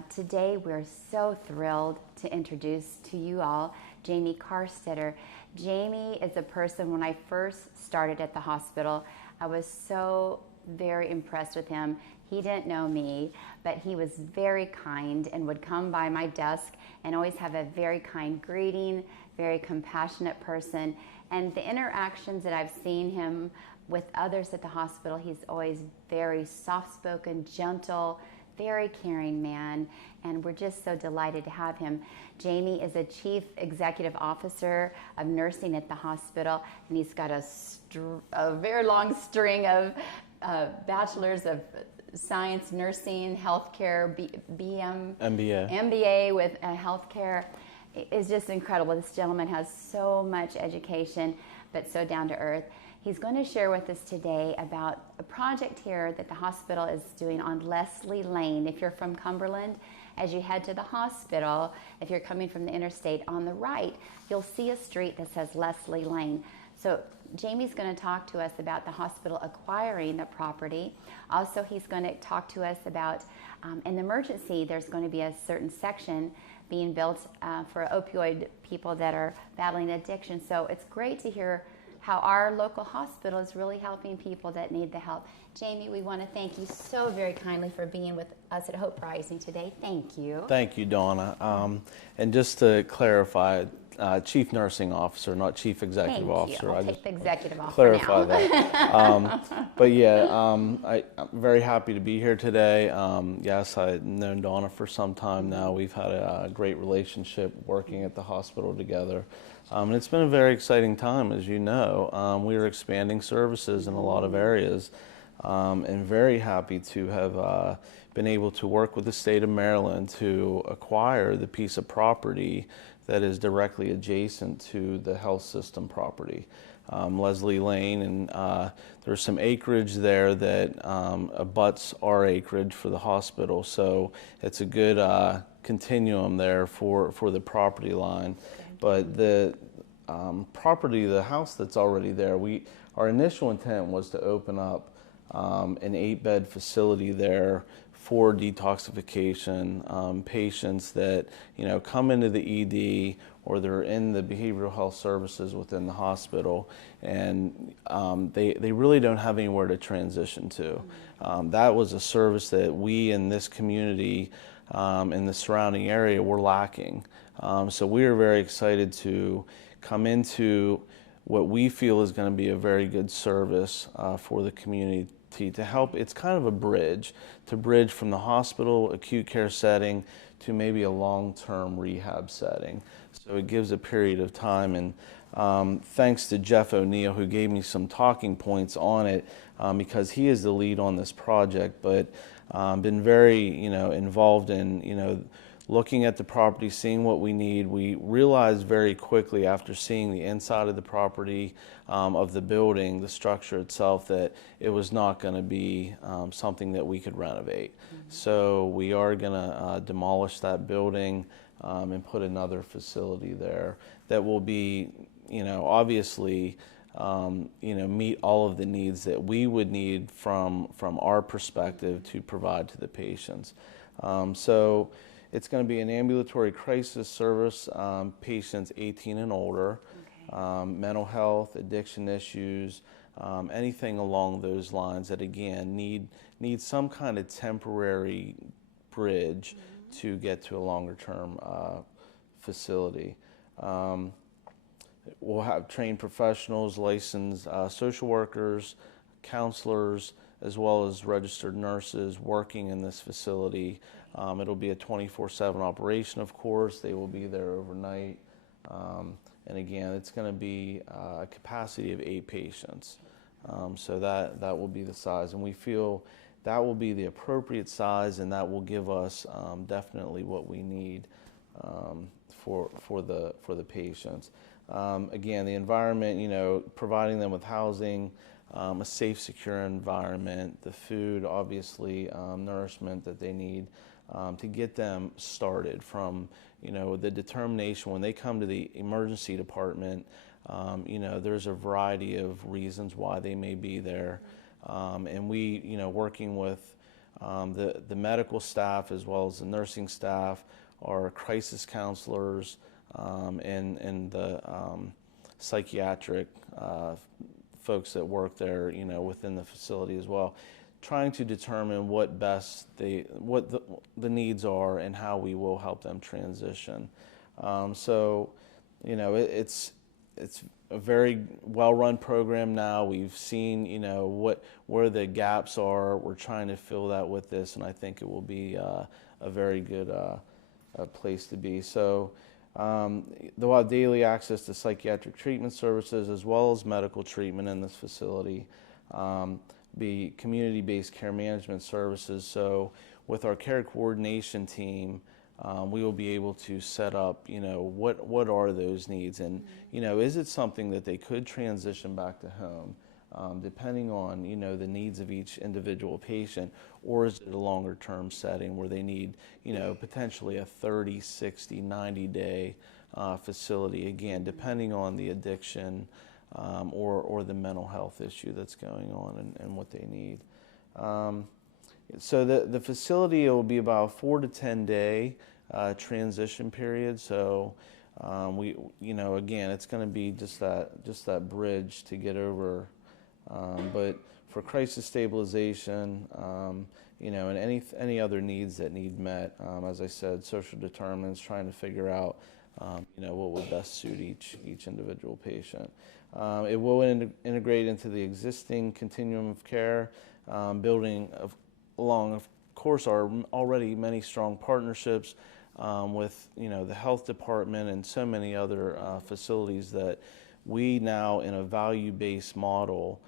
Today we're so thrilled to introduce to you all Jamie Karstetter. Jamie is a person, when I first started at the hospital, I was so very impressed with him. He didn't know me, but he was very kind and would come by my desk and always have a very kind greeting, very compassionate person. And the interactions that I've seen him with others at the hospital, he's always very soft-spoken, gentle, very caring man, and we're just so delighted to have him. Jamie is a Chief Executive Officer of Nursing at the hospital, and he's got a very long string of bachelors of science, nursing, healthcare, MBA with healthcare. It's just incredible. This gentleman has so much education, but so down to earth. He's going to share with us today about a project here that the hospital is doing on Leslie Lane. If you're from Cumberland, as you head to the hospital, if you're coming from the interstate, on the right, you'll see a street that says Leslie Lane. So Jamie's going to talk to us about the hospital acquiring the property. Also, he's going to talk to us about, in the emergency, there's going to be a certain section being built for opioid people that are battling addiction. So it's great to hear how our local hospital is really helping people that need the help. Jamie, we want to thank you so very kindly for being with us at Hope Rising today. Thank you. Thank you, Donna. And just to clarify, Chief Nursing Officer, not Chief Executive Officer. I'll take the executive officer clarify now. that. But yeah, I'm very happy to be here today. Yes, I've known Donna for some time now. We've had a great relationship working at the hospital together. And it's been a very exciting time, as you know. We are expanding services in a lot of areas, and very happy to have been able to work with the state of Maryland to acquire the piece of property that is directly adjacent to the health system property, Leslie Lane, and there's some acreage there that abuts our acreage for the hospital, so it's a good continuum there for the property line. But the property, the house that's already there, our initial intent was to open up an 8-bed facility there for detoxification patients that come into the ED or they're in the behavioral health services within the hospital, and they really don't have anywhere to transition to. That was a service that we in this community in the surrounding area were lacking. So we are very excited to come into what we feel is going to be a very good service for the community to help. It's kind of a bridge, to bridge from the hospital acute care setting to maybe a long-term rehab setting. So it gives a period of time, and thanks to Jeff O'Neill, who gave me some talking points on it, because he is the lead on this project, but been very involved in looking at the property, seeing what we need. We realized very quickly after seeing the inside of the property, of the building, the structure itself, that it was not going to be something that we could renovate. So we are going to demolish that building and put another facility there that will be, obviously, meet all of the needs that we would need from our perspective to provide to the patients. So it's going to be an ambulatory crisis service, patients 18 and older, mental health, addiction issues, anything along those lines that, again, need some kind of temporary bridge to get to a longer-term facility. We'll have trained professionals, licensed social workers, counselors, as well as registered nurses working in this facility. It'll be a 24/7 operation, of course. They will be there overnight. And again, it's going to be a capacity of 8 patients. So that will be the size. And we feel that will be the appropriate size, and that will give us definitely what we need for the patients. Again, the environment, providing them with housing, a safe, secure environment, the food, obviously, nourishment that they need to get them started from, the determination when they come to the emergency department. There's a variety of reasons why they may be there. And we, working with The medical staff as well as the nursing staff, our crisis counselors, and the psychiatric folks that work there, within the facility as well, trying to determine what the needs are and how we will help them transition. So, it's a very well-run program now. We've seen, where the gaps are. We're trying to fill that with this, and I think it will be a very good place to be. So they'll have daily access to psychiatric treatment services as well as medical treatment in this facility. Be community-based care management services. So with our care coordination team, we will be able to set up, what are those needs, and is it something that they could transition back to home, depending on the needs of each individual patient, or is it a longer term setting where they need potentially a 30, 60, 90-day facility, again depending on the addiction or the mental health issue that's going on and what they need. So the facility will be about a 4 to 10 day transition period. So we, again, it's going to be just that bridge to get over. But for crisis stabilization, and any other needs that need met, as I said, social determinants, trying to figure out, what would best suit each individual patient. It will integrate into the existing continuum of care, building along, of course, our already many strong partnerships with the health department and so many other facilities that we now, in a value-based model,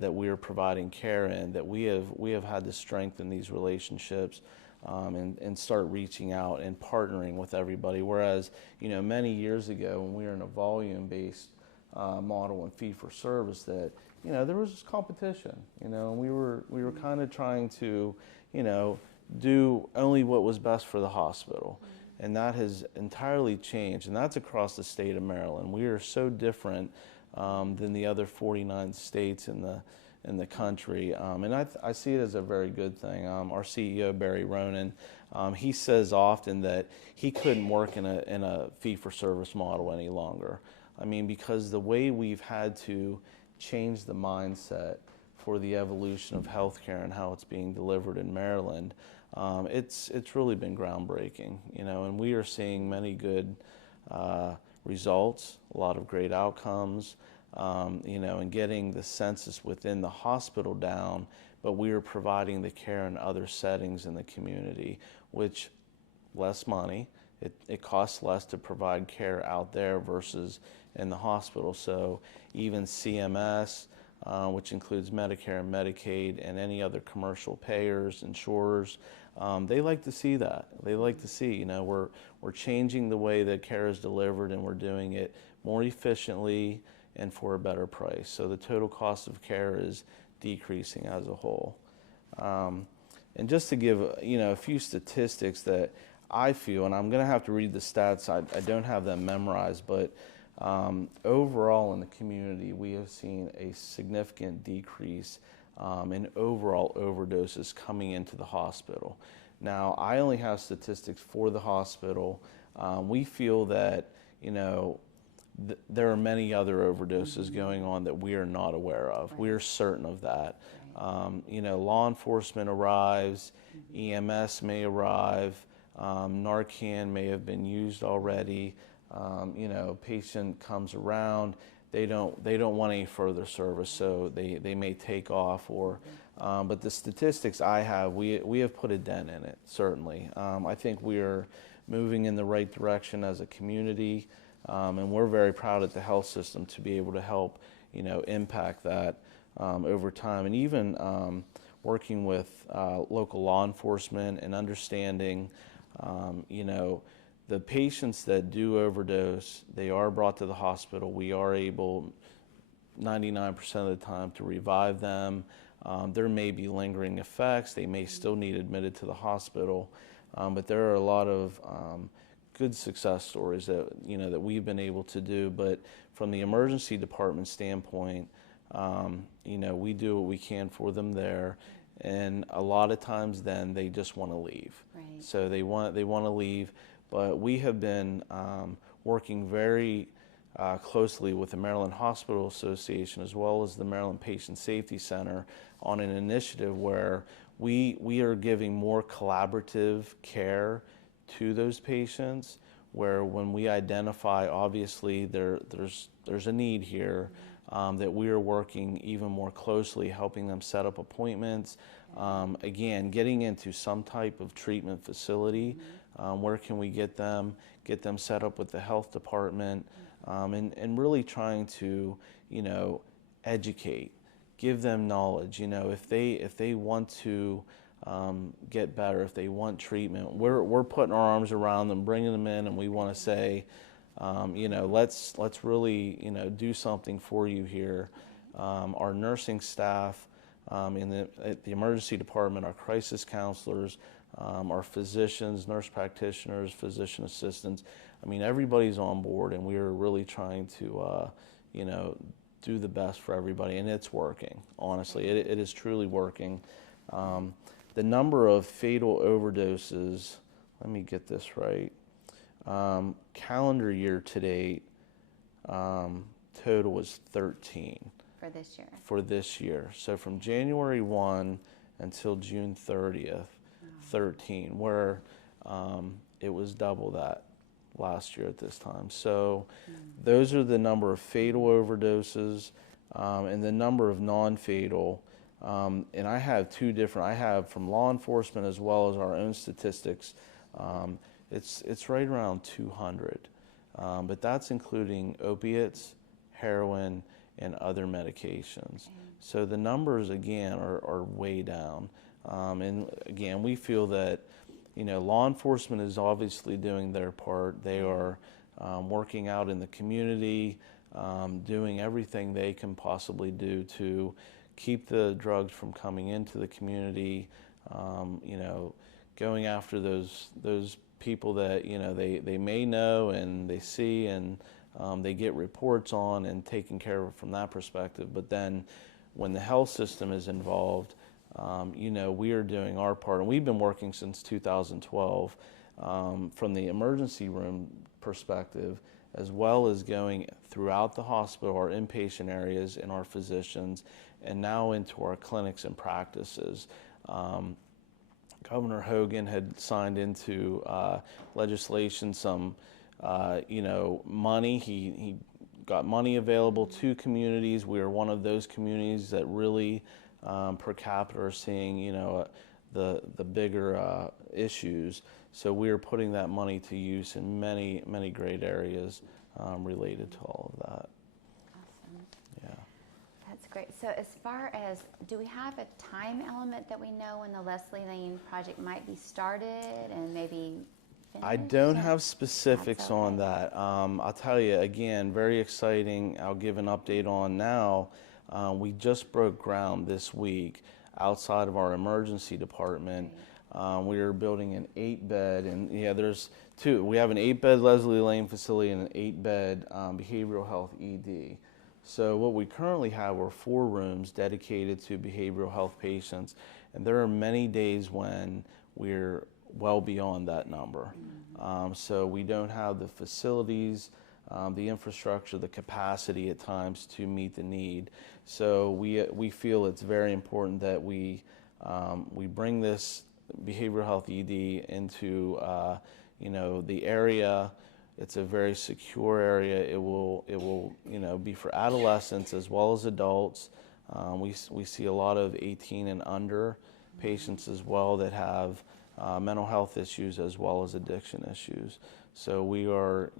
that we are providing care in, that we have had to strengthen these relationships and start reaching out and partnering with everybody. Whereas many years ago, when we were in a volume-based model and fee-for-service, that there was competition, and we were kind of trying to do only what was best for the hospital. And that has entirely changed, and that's across the state of Maryland. We are so different than the other 49 states in the country, and I see it as a very good thing. Our CEO, Barry Ronan, he says often that he couldn't work in a fee-for-service model any longer. I mean, because the way we've had to change the mindset for the evolution of healthcare and how it's being delivered in Maryland, it's really been groundbreaking, and we are seeing many good results, a lot of great outcomes, and getting the census within the hospital down, but we are providing the care in other settings in the community, which less money. It costs less to provide care out there versus in the hospital. So even CMS, which includes Medicare and Medicaid and any other commercial payers, insurers, they like to see that. They like to see, we're changing the way that care is delivered, and we're doing it more efficiently and for a better price. So the total cost of care is decreasing as a whole. And just to give a few statistics that I feel, and I'm going to have to read the stats, I don't have them memorized, but overall in the community, we have seen a significant decrease in overall overdoses coming into the hospital. Now, I only have statistics for the hospital. We feel that, there are many other overdoses going on that we are not aware of. Right. We are certain of that. Law enforcement arrives, EMS may arrive, Narcan may have been used already. Patient comes around, they don't want any further service, so they may take off. Or, but the statistics I have, we have put a dent in it, certainly. I think we are moving in the right direction as a community, and we're very proud at the health system to be able to help, impact that over time, and even working with local law enforcement and understanding, the patients that do overdose, they are brought to the hospital. We are able, 99% of the time, to revive them. There may be lingering effects. They may still need admitted to the hospital, but there are a lot of good success stories that that we've been able to do. But from the emergency department standpoint, we do what we can for them there, and a lot of times then they just want to leave. Right. So they want to leave, but we have been working very closely with the Maryland Hospital Association as well as the Maryland Patient Safety Center on an initiative where we are giving more collaborative care to those patients, where when we identify obviously there's a need here, that we are working even more closely, helping them set up appointments, again getting into some type of treatment facility. Where can we get them set up with the health department, and really trying to, educate, give them knowledge. If they want to get better, if they want treatment, we're putting our arms around them, bringing them in, and we want to say, let's really do something for you here. Our nursing staff at the emergency department, our crisis counselors, our physicians, nurse practitioners, physician assistants. I mean, everybody's on board, and we are really trying to, do the best for everybody, and it's working. Honestly, it is truly working. The number of fatal overdoses, let me get this right, calendar year to date, total was 13. For this year. For this year. So from January 1 until June 30th, 13, where it was double that last year at this time. So those are the number of fatal overdoses, and the number of non-fatal. And I have I have from law enforcement as well as our own statistics. It's right around 200, but that's including opiates, heroin, and other medications. So the numbers again are way down. And again, we feel that law enforcement is obviously doing their part. They are working out in the community, doing everything they can possibly do to keep the drugs from coming into the community. Going after those people that they may know and they see and they get reports on, and taking care of it from that perspective. But then when the health system is involved, we are doing our part, and we've been working since 2012 from the emergency room perspective, as well as going throughout the hospital, our inpatient areas, and our physicians, and now into our clinics and practices. Governor Hogan had signed into legislation some money. He got money available to communities. We are one of those communities that really per capita are seeing the bigger issues. So we are putting that money to use in many great areas related to all of that. Awesome. Yeah. That's great. So as far as, do we have a time element that we know when the Leslie Lane project might be started and maybe finished? I don't have specifics That's okay. on that. I'll tell you, again, very exciting. I'll give an update on now. We just broke ground this week outside of our emergency department. We are building an 8-bed, and there's two. We have an 8-bed Leslie Lane facility and an 8-bed behavioral health ED. So what we currently have are 4 rooms dedicated to behavioral health patients, and there are many days when we're well beyond that number. So we don't have the facilities, the infrastructure, the capacity at times to meet the need. So we feel it's very important that we bring this behavioral health ED into the area. It's a very secure area. It will be for adolescents as well as adults. We see a lot of 18 and under patients as well that have mental health issues as well as addiction issues. So we are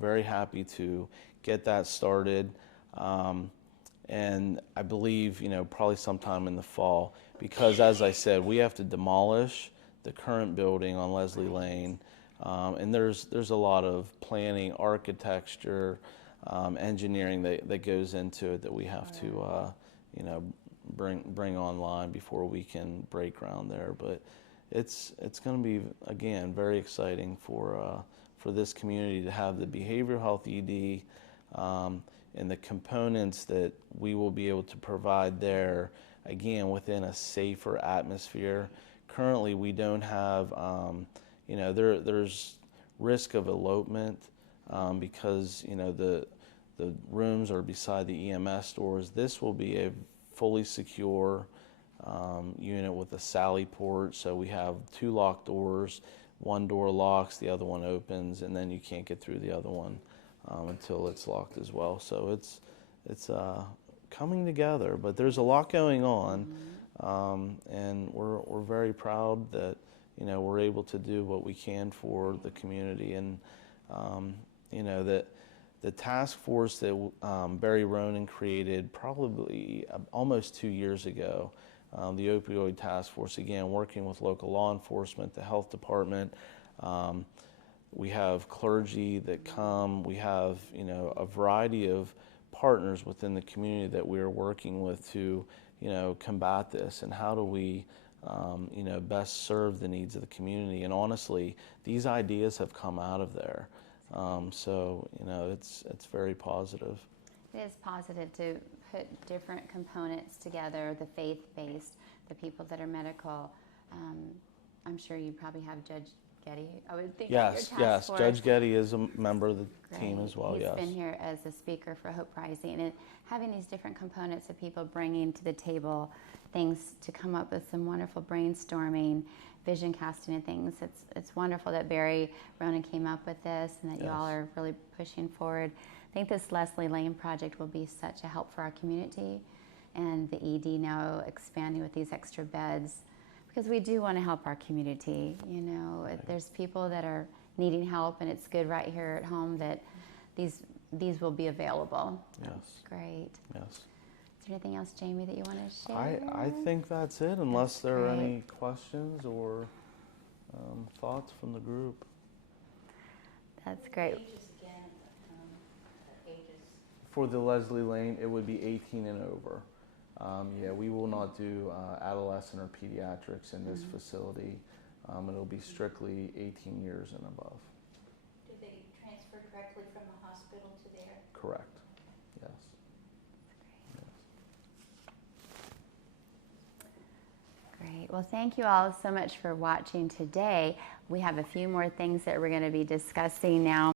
very happy to get that started, and I believe probably sometime in the fall, because as I said, we have to demolish the current building on Leslie Lane. And there's a lot of planning, architecture, engineering that goes into it that we have to bring online before we can break ground there. But it's going to be, again, very exciting for this community to have the behavioral health ED and the components that we will be able to provide there. again, within a safer atmosphere. Currently, we don't have, there's risk of elopement because, the rooms are beside the EMS doors. This will be a fully secure unit with a sally port. So we have 2 locked doors. One door locks, the other one opens, and then you can't get through the other one until it's locked as well. So it's coming together, but there's a lot going on, and we're very proud that we're able to do what we can for the community, and that the task force that Barry Ronan created probably almost 2 years ago. The opioid task force, again, working with local law enforcement, the health department. We have clergy that come. We have, a variety of partners within the community that we are working with to, combat this. And how do we, best serve the needs of the community? And honestly, these ideas have come out of there. So, it's very positive. It is positive to put different components together, the faith-based, the people that are medical. I'm sure you probably have Judge Getty, I would think. Yes, Judge Getty is a member of the team as well, He's been here as a speaker for Hope Rising, and having these different components of people bringing to the table things to come up with some wonderful brainstorming, vision casting and things. It's wonderful that Barry Ronan came up with this and that you all are really pushing forward. I think this Leslie Lane project will be such a help for our community, and the ED now expanding with these extra beds, because we do want to help our community. There's people that are needing help, and it's good right here at home that these will be available. Yes. Great. Yes. Is there anything else, Jamie, that you want to share? I think that's it, unless there are any questions or thoughts from the group. That's great. For the Leslie Lane, it would be 18 and over. We will not do adolescent or pediatrics in this facility. It'll be strictly 18 years and above. Do they transfer directly from the hospital to there? Correct. Yes. Great. Well, thank you all so much for watching today. We have a few more things that we're going to be discussing now.